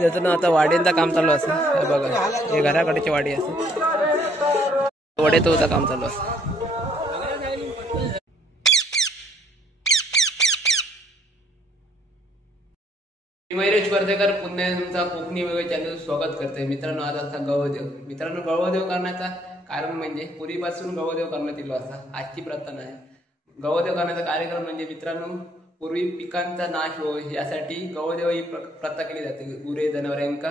याचं आता वाड्यांचं काम चालू असं हे बघा, हे घराकडेची वाडी असं वडे तो काम चालू असं. मयुरेश वर्धेकर पुन्हा तुमचा कोकणी वेगळे चॅनल स्वागत करते. मित्रांनो, आज असता गवदेव. मित्रांनो, गवदेव करण्याचा कारण म्हणजे पूर्वीपासून गवदेव करण्यात येलो असा आजची प्रथा नाही. गवदेव करण्याचा कार्यक्रम म्हणजे मित्रांनो, पूर्वी पिकांचा नाश हो यासाठी गवदेव ही प्रथा केली जाते. गुरे जनावरांका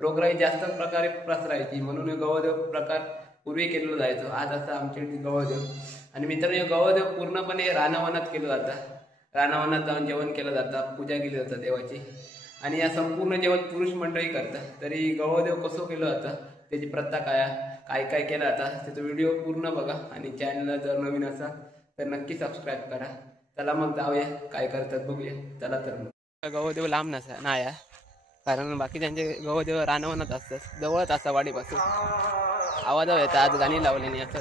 रोगराई जास्त प्रकारे पसरायची म्हणून गवदेव प्रकार पूर्वी केलेला जायचो. आज असं आमच्याकडे गवदेव. आणि मित्रांनो, गवदेव पूर्णपणे रानावनात केलं जातं. रानावनात जाऊन जेवण केलं जातं, पूजा केली जातात देवाची. आणि या संपूर्ण जेवण पुरुष मंडळी करतात. तरी गवदेव कसं केलं जातं, त्याची प्रथा काय काय केलं जातं त्याचा व्हिडिओ पूर्ण बघा. आणि चॅनलला जर नवीन असाल तर नक्की सबस्क्राईब करा. चला मग जाऊया काय करतात बघूया. चला तर मग गवदेव लांब नाही आहे, कारण बाकी त्यांचे गवदेव रानवनात असतात, जवळच असतात वाडीपासून. आवाज येतात, आज गाणी लावले नाही असं.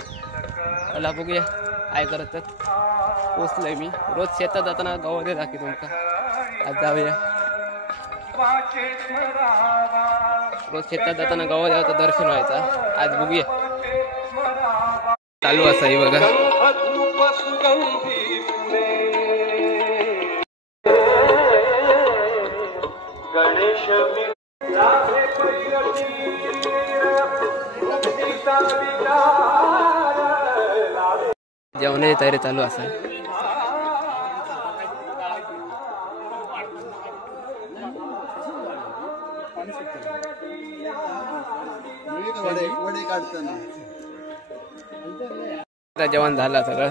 चला बघूया काय करतात. पोचलोय मी. रोज शेतात जाताना गवदेव दाखी तुमका. आज जाऊया. रोज शेतात जाताना गवदेवाचं दर्शन व्हायचं. आज बघूया. चालू असं हे बघा. जेवणाची तयारी चालू असा. जेवण झालं सगळं.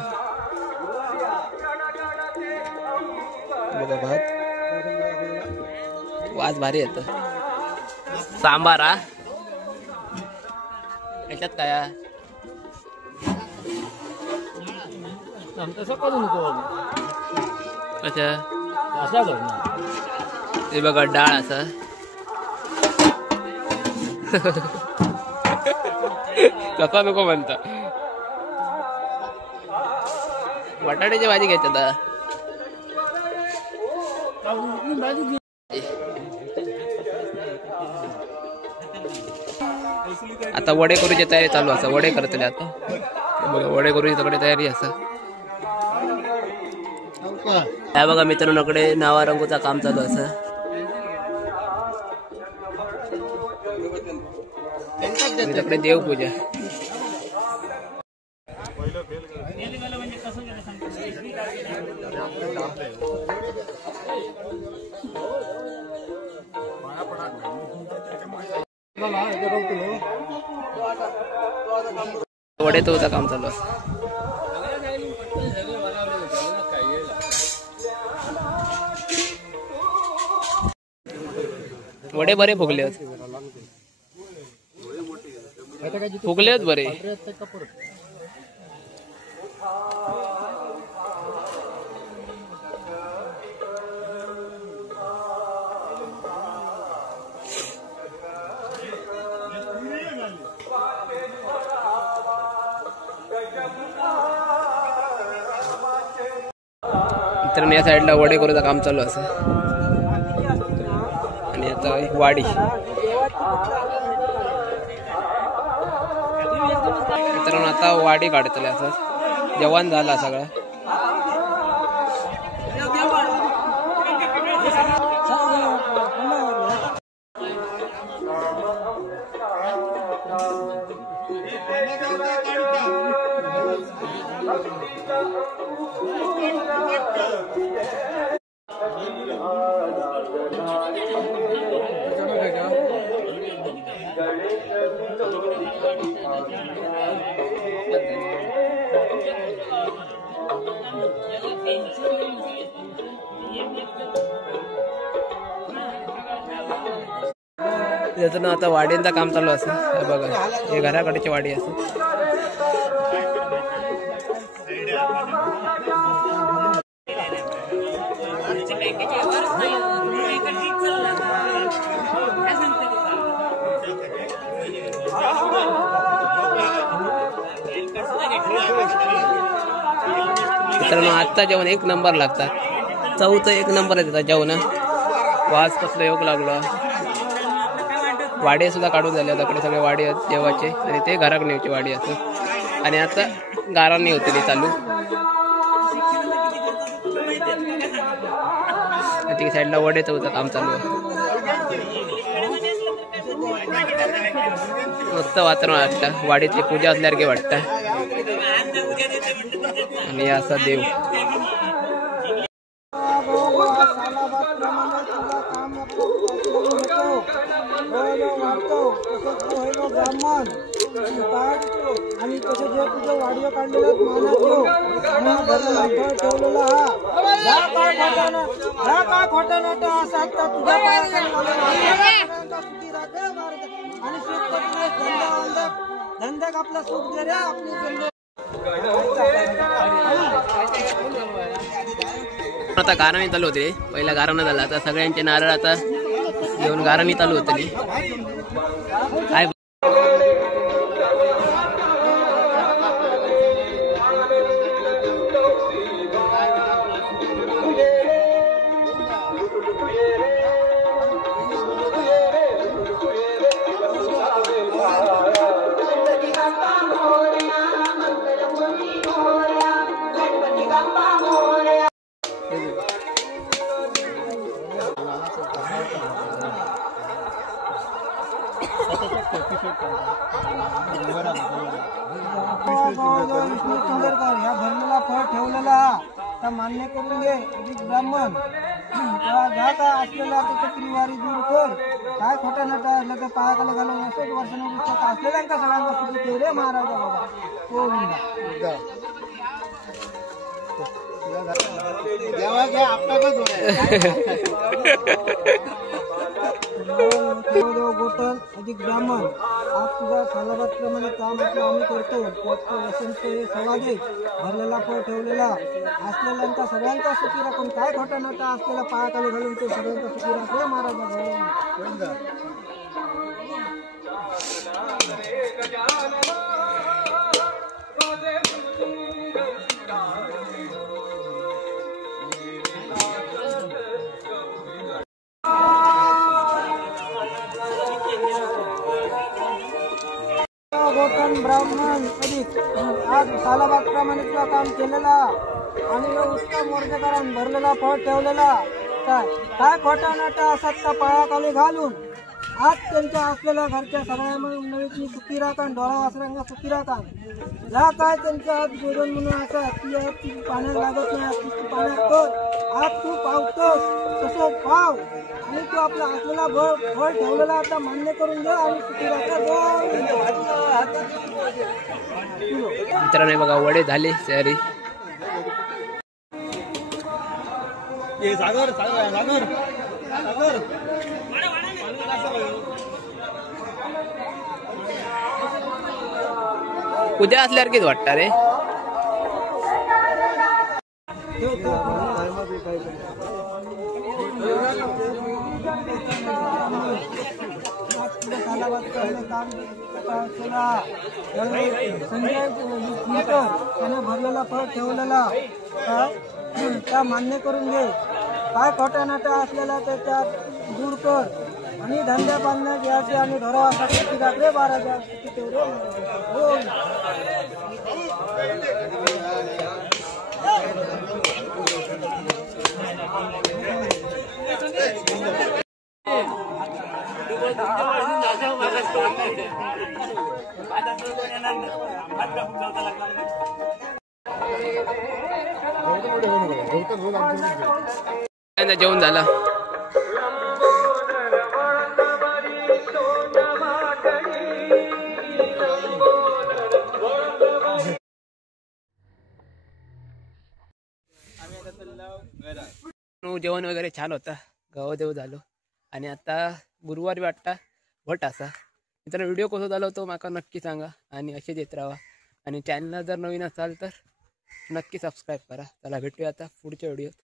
बघा भात, वास भारी येत. सांबार हा याच्यात काय अच्छा ते बघा डाळ असं. कसा नको म्हणता. बटाट्याची भाजी घ्यायची आता वडे करूची तयारी चालू असा. वडे करतले आता. बघा वडे करूची सगळी तयारी असा. काय बघा मित्रांकडे नावा रंगूचा काम चालू असं. त्याच्याकडे देवपूजा. वडे तो काम चालू असं. वडे बरे फुगले फुगलेत बरे. तर या साईडला वडे करूचं काम चालू असं. आणि आता एक वाडी. मित्रांनो, आता वाडी काढतले असं. जेवण झालं सगळं. याचं आता वाड्यांचं काम चालू असं. हे बघा, हे घराकडेची वाडी असं. मित्रांनो, आत्ता जेवण एक नंबर लागतात. चौथं एक नंबर येतात जेवण. वास कसला योग लागला. वाडे सुद्धा काढून झाले तकडे सगळे वाडे आहेत देवाचे आणि ते घराक नेवचे वाडे असत आणि आता गारांनी होते चालू ती साईडला वडेच होतं काम चालू मस्त वातावरण वाटतं वाडीतली पूजा असल्यासारखे वाटतं आणि असा देव ब्राह्मण आणि तसे जे तुझं वाडिओ काढलेलं मानाचं ठेवलेला हा काय खोटा नट असा तुझ्या आणि धंद्याक आपला सुख दे रे आपली आता गाराणी चालू होते पहिला गाराणा झाला आता सगळ्यांचे नारळ आता घेऊन गाराणी चालू होतली काय ह्या भरलेला फळ ठेवलेला हा मान्य करून घे अधिक ब्राह्मण घ्या का असलेला चक्रीवारी दूर कर काय खोटा नटा असलं तर पायाखाली घालून असंच वर्षानुवर्ष असलेल्यांका सगळ्यांना सुखी ठेव रे महाराजा बाबा गोटन अधिक ब्राह्मण आज तुझा सालाबादप्रमाणे काम आपलं आम्ही करतो त्याचं वसंत हे सवा दे भरलेला फळ ठेवलेला असलेल्यांचा सगळ्यांचा सुखी राखून काय खोटा नटा असलेला पायाखाली घालून ते सगळ्यांचा सुखी राखले महाराजा गोटन ब्राह्मण अधिक आज सालाबादप्रमाणे तुला काम केलेला आणि उत्तम वर्गकरांनी भरलेला फळ ठेवलेला काय खोटा नाटा असत्ता पायाखाली घालून आज त्यांच्या असलेल्या घरच्या सगळ्या मंडळीची सुखी राखण डोळा वासरांना सुखी राखण ह्या काय त्यांच्या हात जोडून म्हणून असा ती पाण्यात लागत नाही ती पाण्यात कर आज तू पावतोस तसं पाव आणि तू आपला असलेला फळ ठेवलेला आता मान्य करून घे आणि सुखी मित्रांनो बघा वडे झाले तयारी सागर सागर सागर सागर पूजा असल्यासारखीच वाटतं रे त्याने भरलेला फळ ठेवलेला त्या मान्य करून घे काय खोटा नाटा असलेला त्याच्यात दूर कर आणि धंद्या बांधण्यात घ्यायचे आणि घरासाठी राखले 12,000 तेवढे हो जेवण झालं जेवण वगैरे छान होता गावदेव झालो आणि आता गुरुवारी वाटता भट असा मित्रांनो व्हिडिओ कसो झालो तो माका नक्की सांगा आणि असेच येत राहा आणि चॅनलला जर नवीन असाल तर नक्की सबस्क्राईब करा चला भेटूया आता पुढच्या व्हिडिओत